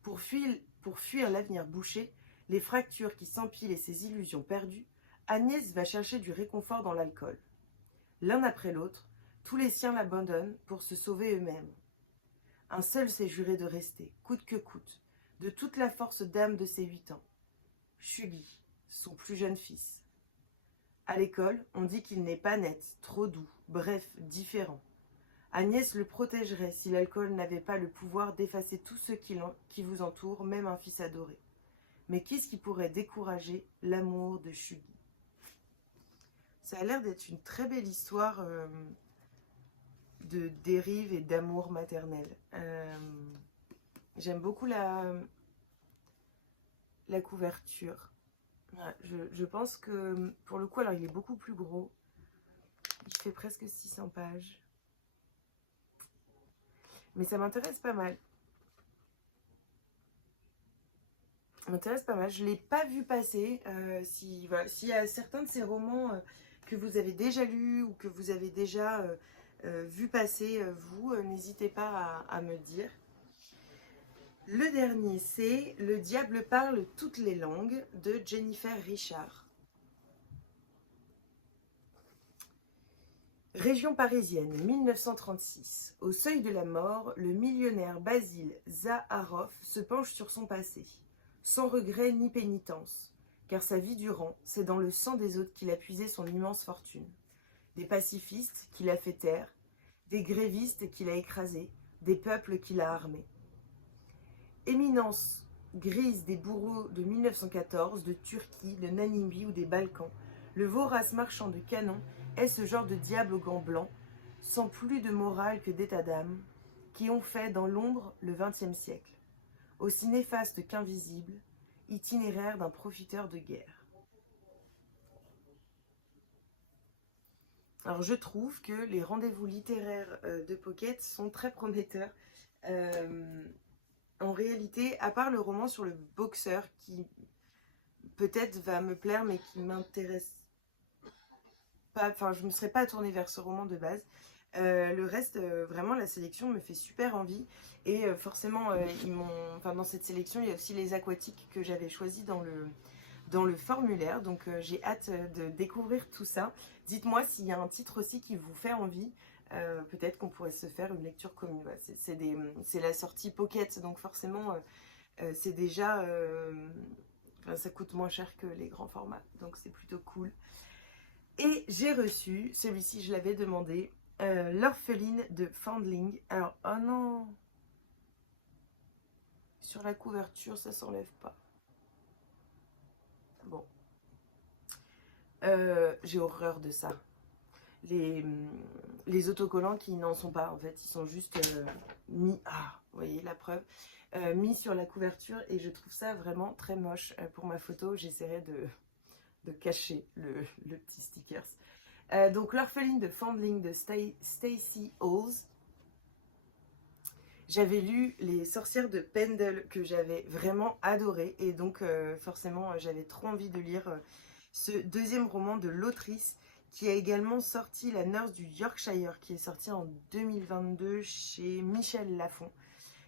Pour fuir l'avenir bouché, les fractures qui s'empilent et ses illusions perdues, Agnès va chercher du réconfort dans l'alcool. L'un après l'autre, tous les siens l'abandonnent pour se sauver eux-mêmes. Un seul s'est juré de rester, coûte que coûte, de toute la force d'âme de ses 8 ans. Shuggie, son plus jeune fils. À l'école, on dit qu'il n'est pas net, trop doux, bref, différent. Agnès le protégerait si l'alcool n'avait pas le pouvoir d'effacer tous ceux qui vous entourent, même un fils adoré. Mais qu'est-ce qui pourrait décourager l'amour de Shuggie? Ça a l'air d'être une très belle histoire de dérive et d'amour maternel. J'aime beaucoup la couverture. Ouais, je pense que pour le coup, alors il est beaucoup plus gros. Il fait presque 600 pages. Mais ça m'intéresse pas mal. Ça m'intéresse pas mal. Je ne l'ai pas vu passer. Voilà, s'il y a certains de ces romans que vous avez déjà lus ou que vous avez déjà vu passer, vous, n'hésitez pas à me dire. Le dernier, c'est Le diable parle toutes les langues de Jennifer Richard. Région parisienne, 1936. Au seuil de la mort, le millionnaire Basile Zaharoff se penche sur son passé, sans regret ni pénitence, car sa vie durant, c'est dans le sang des autres qu'il a puisé son immense fortune. Des pacifistes qu'il a fait taire, des grévistes qu'il a écrasés, des peuples qu'il a armés. Éminence grise des bourreaux de 1914, de Turquie, de Namibie ou des Balkans, le vorace marchand de canons est ce genre de diable aux gants blancs, sans plus de morale que d'état d'âme, qui ont fait dans l'ombre le XXe siècle, aussi néfaste qu'invisible, itinéraire d'un profiteur de guerre. Alors je trouve que les rendez-vous littéraires de Pocket sont très prometteurs. En réalité, à part le roman sur le boxeur qui peut-être va me plaire mais qui m'intéresse pas, enfin je ne me serais pas tournée vers ce roman de base. Le reste, vraiment la sélection me fait super envie et forcément dans cette sélection il y a aussi les aquatiques que j'avais choisis dans le formulaire, donc j'ai hâte de découvrir tout ça. Dites-moi s'il y a un titre aussi qui vous fait envie. Peut-être qu'on pourrait se faire une lecture commune. Ouais, c'est la sortie Pocket, donc forcément c'est déjà ça coûte moins cher que les grands formats, donc c'est plutôt cool. Et j'ai reçu, celui-ci je l'avais demandé, L'orpheline de Foundling. Alors, oh non, sur la couverture ça s'enlève pas. Bon, j'ai horreur de ça. Les autocollants qui n'en sont pas, en fait, ils sont juste mis, vous voyez la preuve, mis sur la couverture, et je trouve ça vraiment très moche. Pour ma photo, j'essaierai de cacher le petit stickers. Donc L'orpheline de Foundling de Stacey Hawes. J'avais lu Les sorcières de Pendle que j'avais vraiment adoré, et donc forcément j'avais trop envie de lire ce deuxième roman de l'autrice qui a également sorti La Nurse du Yorkshire, qui est sorti en 2022 chez Michel Lafon.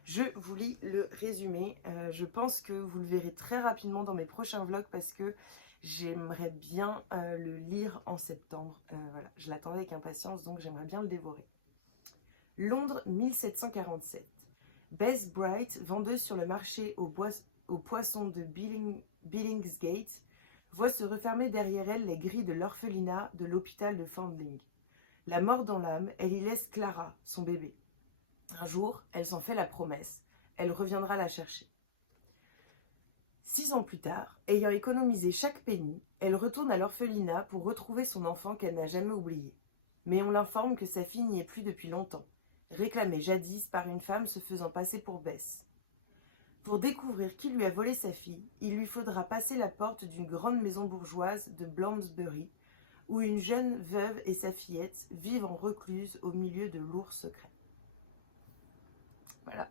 Je vous lis le résumé. Je pense que vous le verrez très rapidement dans mes prochains vlogs parce que j'aimerais bien le lire en septembre. Voilà, je l'attendais avec impatience, donc j'aimerais bien le dévorer. Londres 1747. Bess Bright, vendeuse sur le marché aux poissons de Billingsgate, voit se refermer derrière elle les grilles de l'orphelinat de l'hôpital de Foundling. La mort dans l'âme, elle y laisse Clara, son bébé. Un jour, elle s'en fait la promesse. Elle reviendra la chercher. 6 ans plus tard, ayant économisé chaque penny, elle retourne à l'orphelinat pour retrouver son enfant qu'elle n'a jamais oublié. Mais on l'informe que sa fille n'y est plus depuis longtemps, réclamée jadis par une femme se faisant passer pour Bess. Pour découvrir qui lui a volé sa fille, il lui faudra passer la porte d'une grande maison bourgeoise de Bloomsbury, où une jeune veuve et sa fillette vivent en recluse au milieu de lourds secrets. Voilà.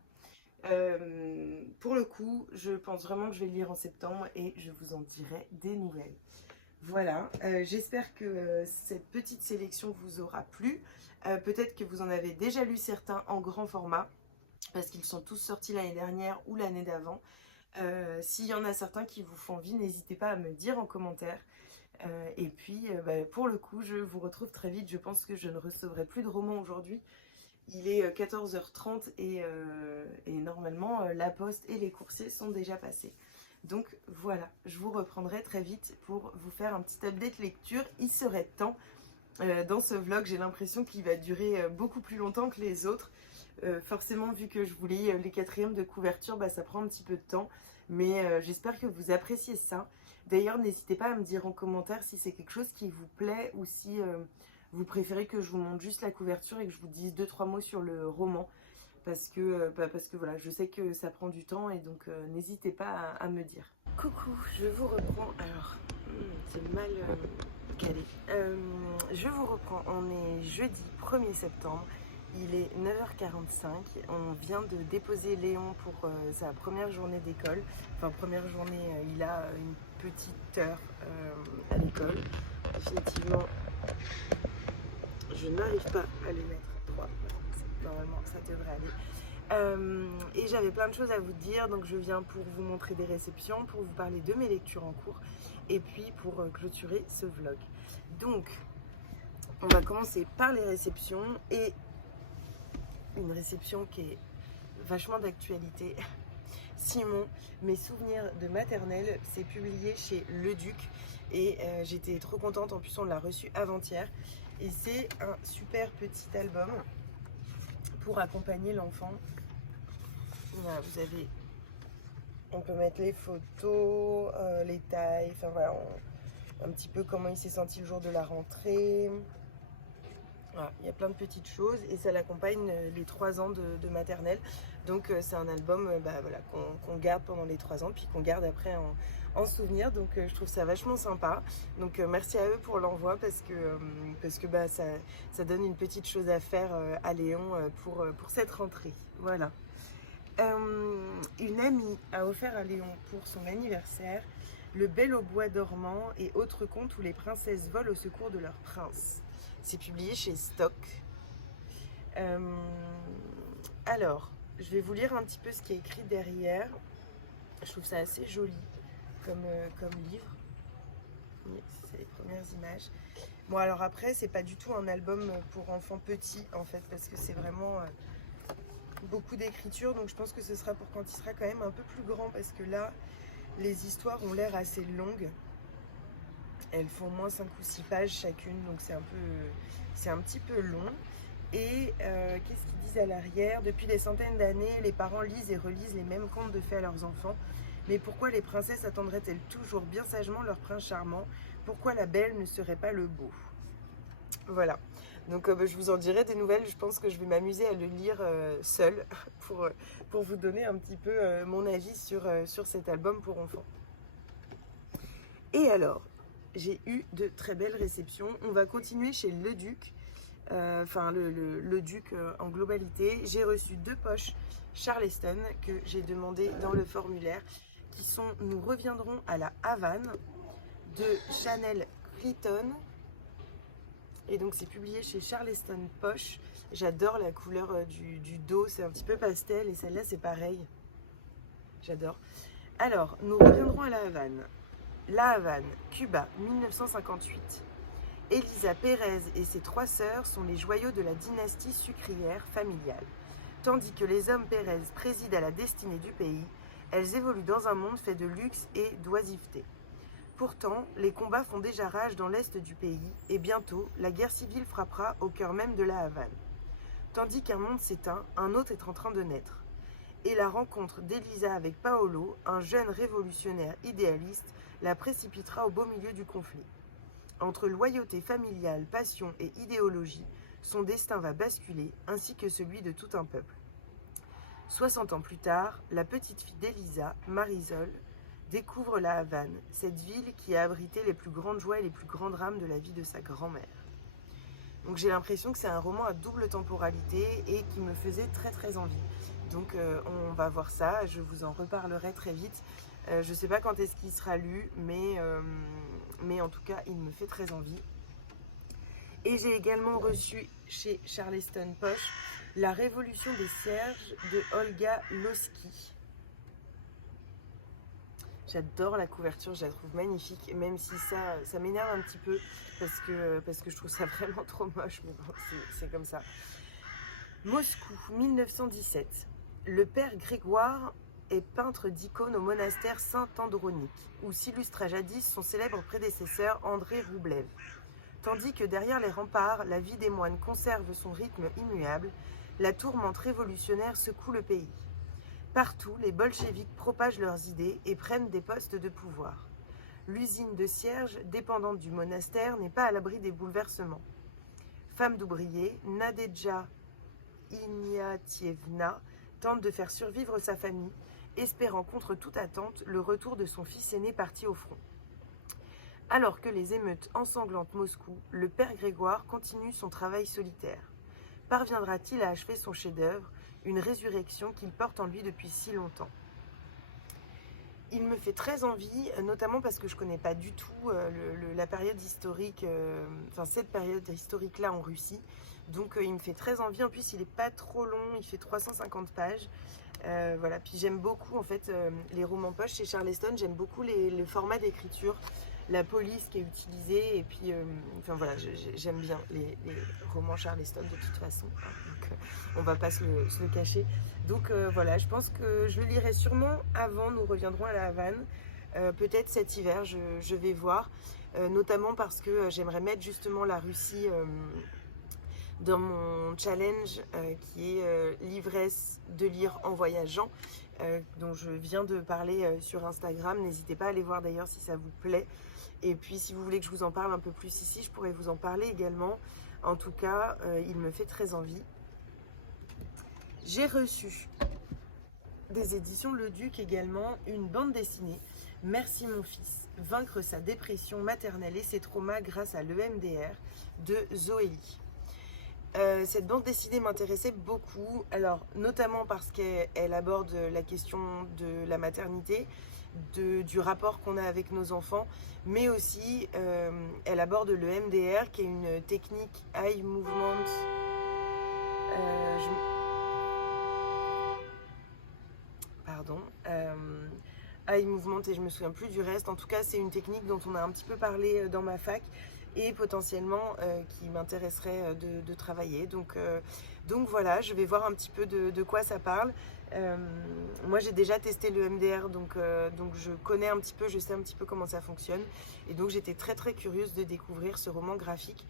Pour le coup, je pense vraiment que je vais le lire en septembre et je vous en dirai des nouvelles. Voilà, j'espère que cette petite sélection vous aura plu. Peut-être que vous en avez déjà lu certains en grand format, parce qu'ils sont tous sortis l'année dernière ou l'année d'avant. S'il y en a certains qui vous font envie, n'hésitez pas à me dire en commentaire. Et puis, pour le coup, je vous retrouve très vite. Je pense que je ne recevrai plus de romans aujourd'hui. Il est 14h30 et normalement, la poste et les coursiers sont déjà passés. Donc voilà, je vous reprendrai très vite pour vous faire un petit update lecture. Il serait temps. Dans ce vlog, j'ai l'impression qu'il va durer beaucoup plus longtemps que les autres. Forcément, vu que je vous lis les quatrièmes de couverture, ça prend un petit peu de temps. Mais j'espère que vous appréciez ça. D'ailleurs, n'hésitez pas à me dire en commentaire si c'est quelque chose qui vous plaît ou si vous préférez que je vous montre juste la couverture et que je vous dise 2-3 mots sur le roman. Parce que voilà, je sais que ça prend du temps et donc n'hésitez pas à me dire. Coucou, je vous reprends. Alors, c'est mal calé. Je vous reprends, on est jeudi 1er septembre. Il est 9h45, on vient de déposer Léon pour sa première journée d'école. Enfin, première journée, il a une petite heure à l'école. Définitivement, je n'arrive pas à les mettre droit. Normalement, ça devrait aller. Et j'avais plein de choses à vous dire, donc je viens pour vous montrer des réceptions, pour vous parler de mes lectures en cours, et puis pour clôturer ce vlog. Donc, on va commencer par les réceptions, et une réception qui est vachement d'actualité. Simon, mes souvenirs de maternelle, c'est publié chez Le Duc et j'étais trop contente, en plus on l'a reçu avant-hier et c'est un super petit album pour accompagner l'enfant. Voilà, vous avez, on peut mettre les photos, les tailles, enfin voilà, un petit peu comment il s'est senti le jour de la rentrée. Voilà, il y a plein de petites choses et ça l'accompagne les 3 ans de maternelle. Donc c'est un album voilà, qu'on garde pendant les 3 ans puis qu'on garde après en souvenir. Donc je trouve ça vachement sympa. Donc merci à eux pour l'envoi parce que ça donne une petite chose à faire à Léon pour cette rentrée. Voilà. Une amie a offert à Léon pour son anniversaire Le Bel au bois dormant et autres contes où les princesses volent au secours de leur prince. C'est publié chez Stock. Alors, je vais vous lire un petit peu ce qui est écrit derrière. Je trouve ça assez joli comme livre. C'est les premières images. Bon, alors après, c'est pas du tout un album pour enfants petits, en fait, parce que c'est vraiment beaucoup d'écriture. Donc je pense que ce sera pour quand il sera quand même un peu plus grand, parce que là, les histoires ont l'air assez longues. Elles font au moins 5 ou 6 pages chacune, donc c'est un petit peu long. Et qu'est-ce qu'ils disent à l'arrière? Depuis des centaines d'années, les parents lisent et relisent les mêmes contes de fées à leurs enfants. Mais pourquoi les princesses attendraient-elles toujours bien sagement leur prince charmant? Pourquoi la belle ne serait pas le beau? Voilà. Donc je vous en dirai des nouvelles. Je pense que je vais m'amuser à le lire seule pour vous donner un petit peu mon avis sur cet album pour enfants. Et alors, j'ai eu de très belles réceptions. On va continuer chez Le Duc, le Duc en globalité. J'ai reçu 2 poches Charleston que j'ai demandé dans le formulaire, qui sont Nous reviendrons à la Havane de Chanel Clayton. Et donc c'est publié chez Charleston Poche. J'adore la couleur du dos, c'est un petit peu pastel et celle-là c'est pareil. J'adore. Alors, Nous reviendrons à la Havane. La Havane, Cuba, 1958. Elisa Pérez et ses 3 sœurs sont les joyaux de la dynastie sucrière familiale. Tandis que les hommes Pérez président à la destinée du pays, elles évoluent dans un monde fait de luxe et d'oisiveté. Pourtant, les combats font déjà rage dans l'est du pays et bientôt, la guerre civile frappera au cœur même de la Havane. Tandis qu'un monde s'éteint, un autre est en train de naître. Et la rencontre d'Elisa avec Paolo, un jeune révolutionnaire idéaliste, la précipitera au beau milieu du conflit. Entre loyauté familiale, passion et idéologie, son destin va basculer, ainsi que celui de tout un peuple. 60 ans plus tard, la petite fille d'Elisa, Marisol, découvre la Havane, cette ville qui a abrité les plus grandes joies et les plus grands drames de la vie de sa grand-mère. Donc j'ai l'impression que c'est un roman à double temporalité et qui me faisait très très envie. Donc on va voir ça, je vous en reparlerai très vite. Je ne sais pas quand est-ce qu'il sera lu, mais en tout cas il me fait très envie. Et j'ai également reçu chez Charleston Poche La Révolution des cierges de Olga Loski. J'adore la couverture, je la trouve magnifique, même si ça m'énerve un petit peu parce que je trouve ça vraiment trop moche, mais bon, c'est comme ça. Moscou, 1917. Le père Grégoire est peintre d'icônes au monastère Saint-Andronique, où s'illustra jadis son célèbre prédécesseur André Roublev. Tandis que derrière les remparts, la vie des moines conserve son rythme immuable, la tourmente révolutionnaire secoue le pays. Partout, les bolcheviks propagent leurs idées et prennent des postes de pouvoir. L'usine de cierges, dépendante du monastère, n'est pas à l'abri des bouleversements. Femme d'ouvrier, Nadejda Ignatievna tente de faire survivre sa famille, espérant contre toute attente le retour de son fils aîné parti au front. Alors que les émeutes ensanglantent Moscou, le père Grégoire continue son travail solitaire. Parviendra-t-il à achever son chef-d'œuvre, une résurrection qu'il porte en lui depuis si longtemps? Il me fait très envie, notamment parce que je ne connais pas du tout la période historique, cette période historique-là en Russie. Donc il me fait très envie. En plus, il n'est pas trop long, il fait 350 pages. Voilà. Puis j'aime beaucoup en fait les romans poche chez Charleston. J'aime beaucoup le format d'écriture, la police qui est utilisée. Et puis, voilà, j'aime bien les romans Charleston de toute façon. Hein, donc on va pas se le cacher. Donc voilà, je pense que je le lirai sûrement avant. Nous reviendrons à la Havane. Peut-être cet hiver, je vais voir. Notamment parce que j'aimerais mettre justement la Russie dans mon challenge qui est l'ivresse de lire en voyageant, dont je viens de parler sur Instagram. N'hésitez pas à aller voir d'ailleurs si ça vous plaît. Et puis si vous voulez que je vous en parle un peu plus ici, je pourrais vous en parler également. En tout cas, il me fait très envie. J'ai reçu des éditions Le Duc également une bande dessinée, Merci mon fils, vaincre sa dépression maternelle et ses traumas grâce à l'EMDR de Zoélie. Cette bande dessinée m'intéressait beaucoup, alors notamment parce qu'elle aborde la question de la maternité, du rapport qu'on a avec nos enfants, mais aussi elle aborde le MDR qui est une technique eye movement. Eye movement et je me souviens plus du reste. En tout cas, c'est une technique dont on a un petit peu parlé dans ma fac et potentiellement qui m'intéresserait de travailler. Donc voilà, je vais voir un petit peu de quoi ça parle. Moi, j'ai déjà testé le MDR, donc je connais un petit peu, je sais un petit peu comment ça fonctionne. Et donc, j'étais très très curieuse de découvrir ce roman graphique.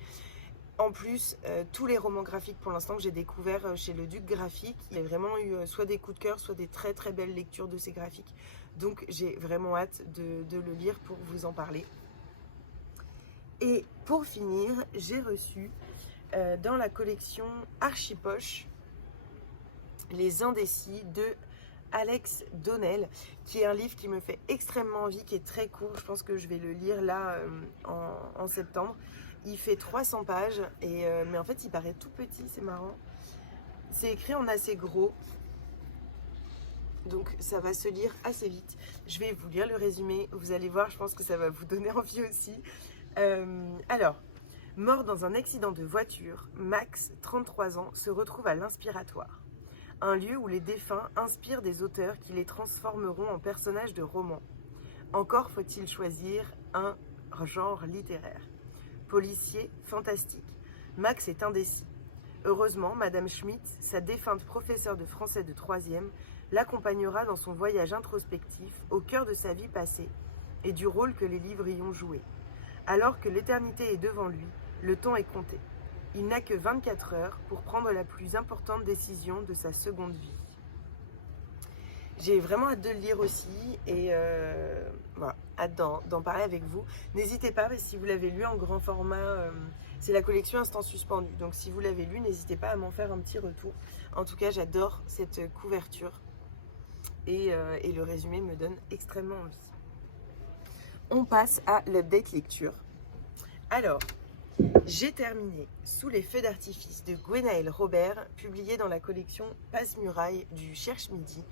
En plus, tous les romans graphiques pour l'instant que j'ai découvert chez le Duc Graphique, il y a vraiment eu soit des coups de cœur, soit des très très belles lectures de ces graphiques. Donc j'ai vraiment hâte de le lire pour vous en parler. Et pour finir, j'ai reçu dans la collection Archipoche Les Indécis de Alex Donnel, qui est un livre qui me fait extrêmement envie, qui est très court. Je pense que je vais le lire là en septembre. Il fait 300 pages, mais en fait il paraît tout petit, c'est marrant. C'est écrit en assez gros, donc ça va se lire assez vite. Je vais vous lire le résumé, vous allez voir, je pense que ça va vous donner envie aussi. Alors, mort dans un accident de voiture, Max, 33 ans, se retrouve à l'Inspiratoire, un lieu où les défunts inspirent des auteurs qui les transformeront en personnages de romans. Encore faut-il choisir un genre littéraire. Policier, fantastique. Max est indécis. Heureusement, Madame Schmidt, sa défunte professeure de français de 3e, l'accompagnera dans son voyage introspectif au cœur de sa vie passée et du rôle que les livres y ont joué. Alors que l'éternité est devant lui, le temps est compté. Il n'a que 24 heures pour prendre la plus importante décision de sa seconde vie. J'ai vraiment hâte de le lire aussi et voilà, hâte d'en parler avec vous. N'hésitez pas, si vous l'avez lu en grand format, c'est la collection Instant Suspendu. Donc si vous l'avez lu, n'hésitez pas à m'en faire un petit retour. En tout cas, j'adore cette couverture et le résumé me donne extrêmement envie. On passe à l'update lecture. Alors, j'ai terminé Sous les feux d'artifice de Gwenaëlle Robert, publié dans la collection Passe-Muraille du Cherche Midi.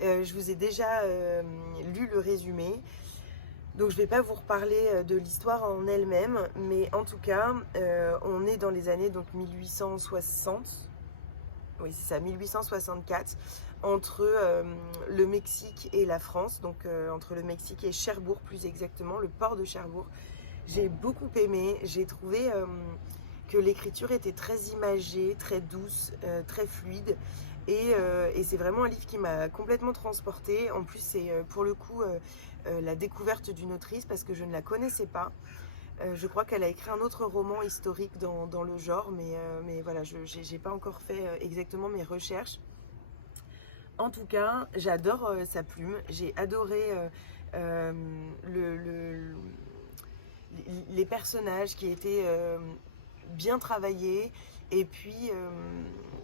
Je vous ai déjà lu le résumé, donc je ne vais pas vous reparler de l'histoire en elle-même, mais en tout cas, on est dans les années donc 1860, oui c'est ça, 1864, entre le Mexique et la France, donc entre le Mexique et Cherbourg plus exactement, le port de Cherbourg. J'ai beaucoup aimé, j'ai trouvé que l'écriture était très imagée, très douce, très fluide. Et c'est vraiment un livre qui m'a complètement transportée. En plus, c'est pour le coup la découverte d'une autrice parce que je ne la connaissais pas. Je crois qu'elle a écrit un autre roman historique dans le genre, mais voilà, je n'ai pas encore fait exactement mes recherches. En tout cas, j'adore sa plume. J'ai adoré le, le, les personnages qui étaient bien travaillés, et puis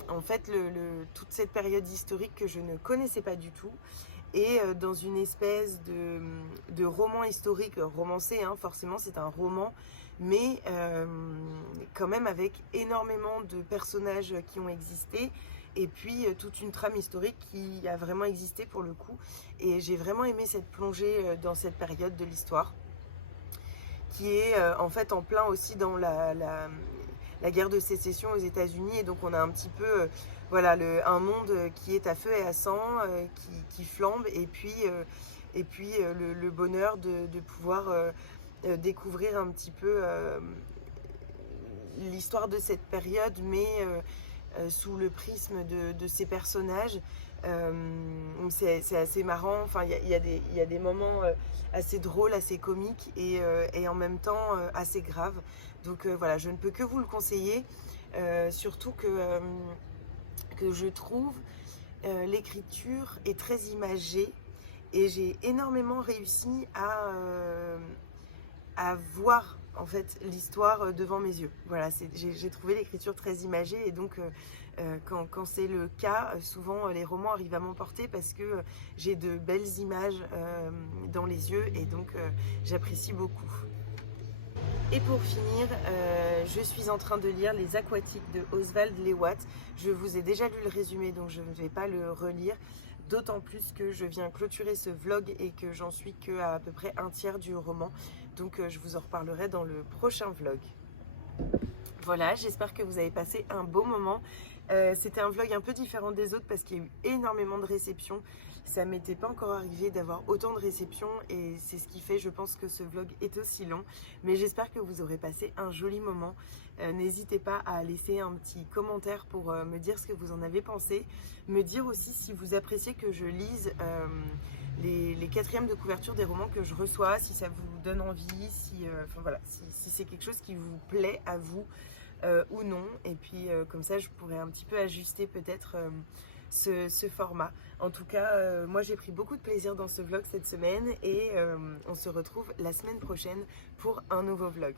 en fait toute cette période historique que je ne connaissais pas du tout, et dans une espèce de roman historique romancé, hein, forcément c'est un roman, mais quand même avec énormément de personnages qui ont existé, et puis toute une trame historique qui a vraiment existé pour le coup. Et j'ai vraiment aimé cette plongée dans cette période de l'histoire, qui est en fait en plein aussi dans la guerre de sécession aux États-Unis. Et donc on a un petit peu voilà, un monde qui est à feu et à sang, qui flambe, et puis le bonheur de pouvoir découvrir un petit peu l'histoire de cette période, mais sous le prisme de ces personnages. C'est assez marrant, enfin, il y a des moments assez drôles, assez comiques, et en même temps assez graves. Donc voilà, je ne peux que vous le conseiller, surtout que je trouve l'écriture est très imagée, et j'ai énormément réussi à voir en fait l'histoire devant mes yeux. Voilà, j'ai trouvé l'écriture très imagée, et donc quand c'est le cas, souvent les romans arrivent à m'emporter parce que j'ai de belles images dans les yeux, et donc j'apprécie beaucoup. Et pour finir, je suis en train de lire Les Aquatiques de Oswald Lewat. Je vous ai déjà lu le résumé, donc je ne vais pas le relire. D'autant plus que je viens clôturer ce vlog et que j'en suis qu'à peu près un tiers du roman. Donc je vous en reparlerai dans le prochain vlog. Voilà, j'espère que vous avez passé un beau moment. C'était un vlog un peu différent des autres parce qu'il y a eu énormément de réceptions. Ça m'était pas encore arrivé d'avoir autant de réceptions, et c'est ce qui fait, je pense, que ce vlog est aussi long. Mais j'espère que vous aurez passé un joli moment. N'hésitez pas à laisser un petit commentaire pour me dire ce que vous en avez pensé. Me dire aussi si vous appréciez que je lise les quatrièmes de couverture des romans que je reçois, si ça vous donne envie, enfin, voilà, si c'est quelque chose qui vous plaît à vous ou non. Et puis comme ça, je pourrais un petit peu ajuster peut-être ce format. En tout cas, moi j'ai pris beaucoup de plaisir dans ce vlog cette semaine, et on se retrouve la semaine prochaine pour un nouveau vlog.